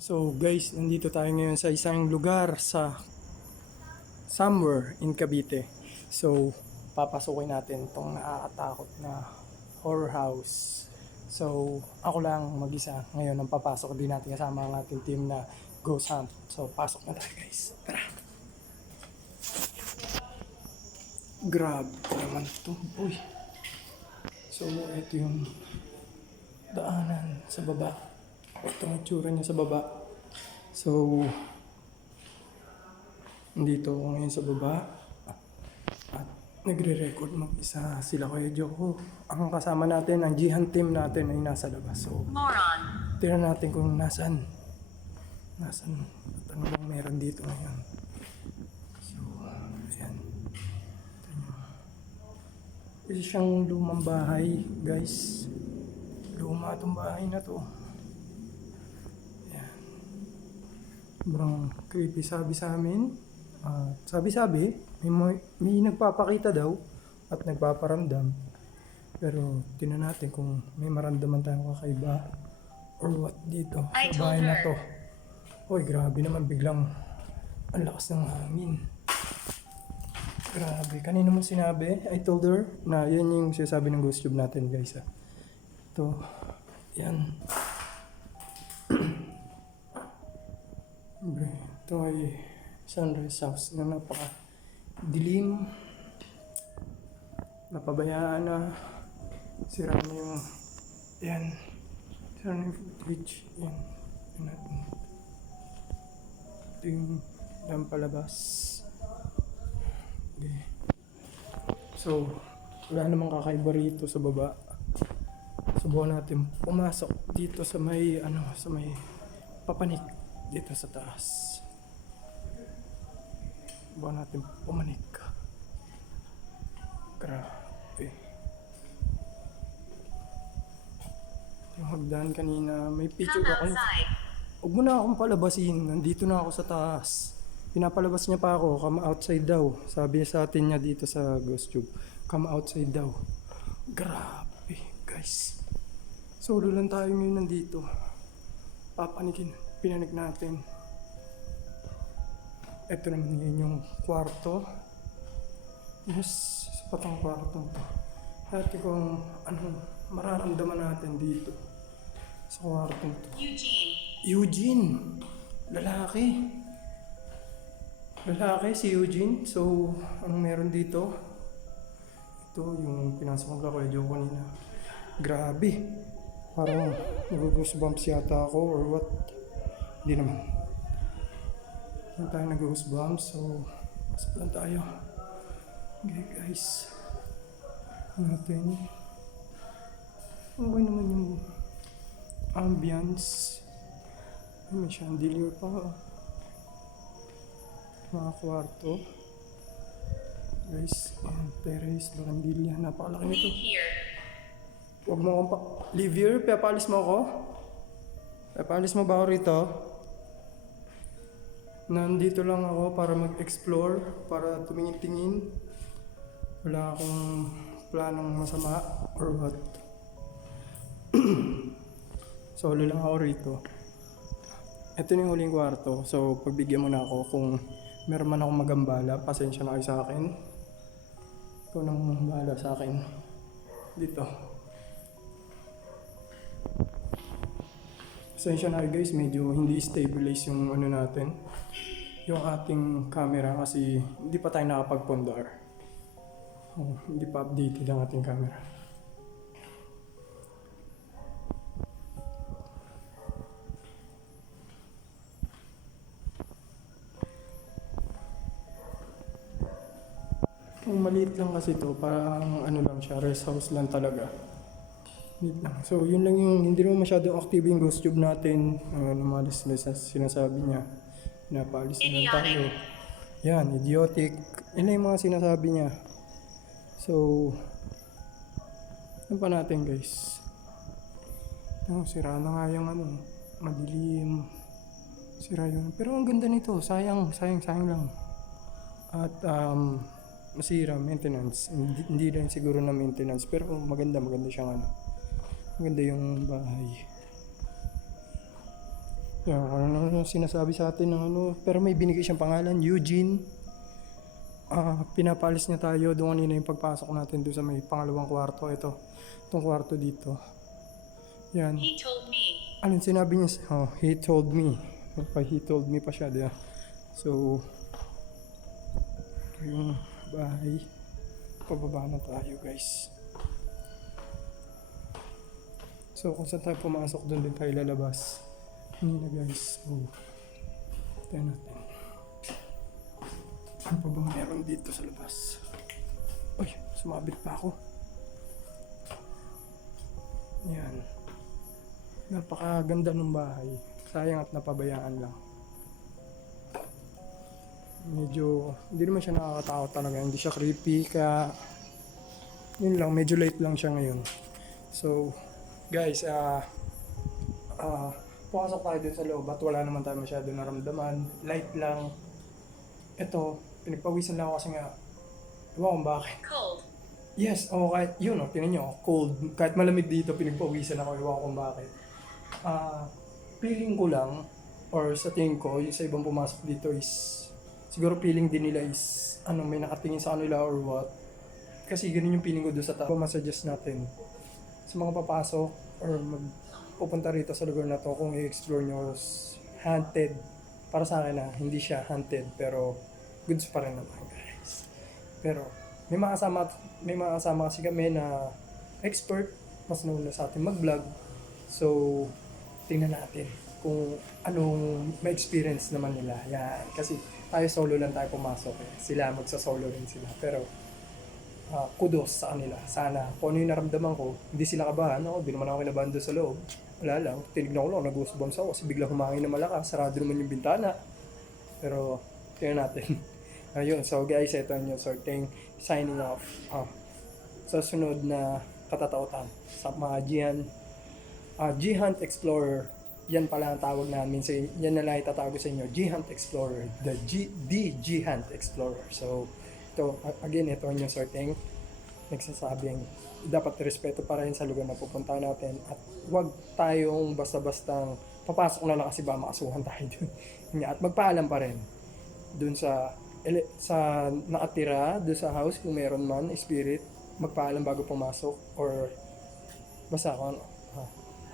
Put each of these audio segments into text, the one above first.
So guys, nandito tayo ngayon sa isang lugar sa somewhere in Cavite. So, papasukin natin itong nakakatakot na horror house. So, ako lang mag-isa ngayon ang papasok. Din natin kasama ang ating team na Ghost Hunt. So, pasok na tayo guys. Tara! Grabe naman ito. Uy! So, ito yung daanan sa baba. Ito ang itsura niya sa baba. So, nandito ako ngayon sa baba at nagre-record mag-isa sila Kuya Joko. Ang kasama natin, ang Jihan team natin ay nasa labas. So, tira natin kung nasan at ano bang meron dito ngayon. So, ayan. Kasi siyang lumang bahay, guys. Luma itong bahay na to. Sobrang creepy sabi sa amin. Sabi-sabi, may nagpapakita daw at nagpaparamdam. Pero tingnan natin kung may maramdaman tayong kakaiba or what dito sa bahay na to. Uy, grabe naman, biglang ang lakas ng hangin. Grabe, kanina mo sinabi, I told her na yan yung sinasabi ng ghost tube natin guys. Ito, yan. Ito ay sunrise house na napaka-dilim. Napabayaan na. Sira na yung... Yan. Sira na yung footage. Yan. Yan natin. Ito yung palabas. Okay. So, wala namang kakaiba rito sa baba. Subukan natin pumasok dito sa may, sa may papanik. Dito sa taas. Subukan natin pumanik. Grabe. Yung hagdan kanina, may picture ako. Huwag mo na akong palabasin. Nandito na ako sa taas. Pinapalabas niya pa ako. Come outside daw. Sabi sa atin niya dito sa Ghost Tube. Come outside daw. Grabe, guys. Solo lang tayo ngayon nandito. Papanikin. Pinanik natin. Ito naman yun yung kwarto. Yes, sapat ang kwarto to. Dati kung anong mararamdaman natin dito sa kwarto to. Eugene! Lalaki si Eugene. So, anong meron dito? Ito yung pinasok ko kay Joe kanina. Grabe! Parang nag-goosebumps yata ako or what? Hindi naman. Hindi tayo nag-goosebumps. So, pasok lang tayo. Okay guys. Natin. Okay naman yung ambience. May chandelier pa. Mga kwarto. Guys, terrace, barandilya. Napakalaki nito. Huwag mo akong leave here. Papalis mo ako? Papalis mo ba ako rito? Nandito lang ako para mag-explore, para tumingin-tingin. Wala akong planong masama or what. Solo lang ako rito. Ito yung huling kwarto. So, pagbigyan mo na ako kung meron man akong magambala. Pasensya na kayo sa akin. Ikaw nang bahala sa akin. Dito. Pasensya na kayo guys. Medyo hindi stabilize yung ano natin. Yung ating camera kasi hindi pa tayo nakapag-pondar. Hindi pa updated ang ating camera. Yung maliit lang kasi to, parang ano lang siya, rest house lang talaga. Maliit lang. So yun lang yung, hindi naman masyadong active yung ghost tube natin. Lumalis na sinasabi niya. Napaalis na lang tayo. Yan, idiotic. Yan lang yung mga sinasabi niya. So, ano pa natin guys? Sira na nga yung ano, madilim. Sira yun. Pero ang ganda nito, sayang lang. At masira, maintenance. Hindi rin siguro na maintenance, pero maganda siyang ano. Maganda yung bahay. Yan, ano sinasabi sa atin ng ano, pero may binigay siyang pangalan, Eugene. Pinapalis niya tayo doon kanina yung pagpasok natin doon sa may pangalawang kwarto. Itong kwarto dito. Yan. He told me. Anong sinabi niya? He told me. He told me pa siya, diba? So, yung bahay. Pababa na tayo, guys. So, kung saan tayo pumasok, doon din tayo lalabas. Hindi na, guys. So, tayo natin. Ano pa bang meron dito sa labas? Uy, sumabit pa ako. Yan. Napakaganda ng bahay. Sayang at napabayaan lang. Medyo, hindi naman siya nakakatakot talaga. Hindi siya creepy, kaya yun lang, medyo late lang siya ngayon. So, guys, pumasok tayo dun sa loob at wala naman tayo masyado naramdaman. Light lang. Ito, pinagpawisan lang ako kasi nga, ewan kung bakit. Cold. Yes, kahit yun, tingnan nyo, cold. Kahit malamig dito, pinagpawisan ako, ewan ko kung bakit. Feeling ko lang, or sa tingin ko, yung sa ibang pumasok dito is, siguro feeling din nila is, may nakatingin sa kanila or what. Kasi ganun yung feeling ko doon sa tao. Masuggest natin sa mga papasok or magpupunta rito sa lugar na to, kung i-explore nyo haunted. Para sa akin hindi siya haunted, pero goods pa rin naman, guys. Pero may mga kasama kasi kami na expert, mas nauna sa atin mag-vlog. So, tingnan natin kung anong ma-experience naman nila. Yan. Kasi tayo solo lang tayo pumasok. Sila magsa-solo rin sila. Pero kudos sa kanila. Sana kung ano yung naramdaman ko, hindi sila kabahan. Ako, di naman ako kinabahan doon sa loob. Wala lang. Tinignan ko lang, nag-goosebumps ako kasi biglang humangin na malakas. Sarado naman yung bintana. Pero, tingnan natin. Ayun. So guys, ito yung sorting signing off. Sa sunod na katatautan sa mga G-Hunt Explorer. Yan pala ang tawag namin. So, yan na lang itatago sa inyo. G-Hunt Explorer. The G-Hunt Explorer. So, ito, again, ito yung sorting nagsasabing dapat respeto pa rin sa lugar na pupuntahan natin at huwag tayong basta-bastang papasok na lang kasi ba makasuhan tayo dun. At magpaalam pa rin dun sa nakatira dun sa house kung meron man spirit, magpaalam bago pumasok or basta kung ano.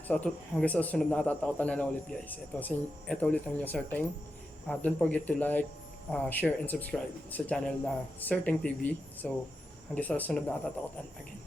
So hanggang sa sunod na katatakutan na lang ulit, guys. Ito ulit ang yung Certain. Don't forget to like, share and subscribe sa channel na Certain TV. So hanggang sa sunod na katatakutan again.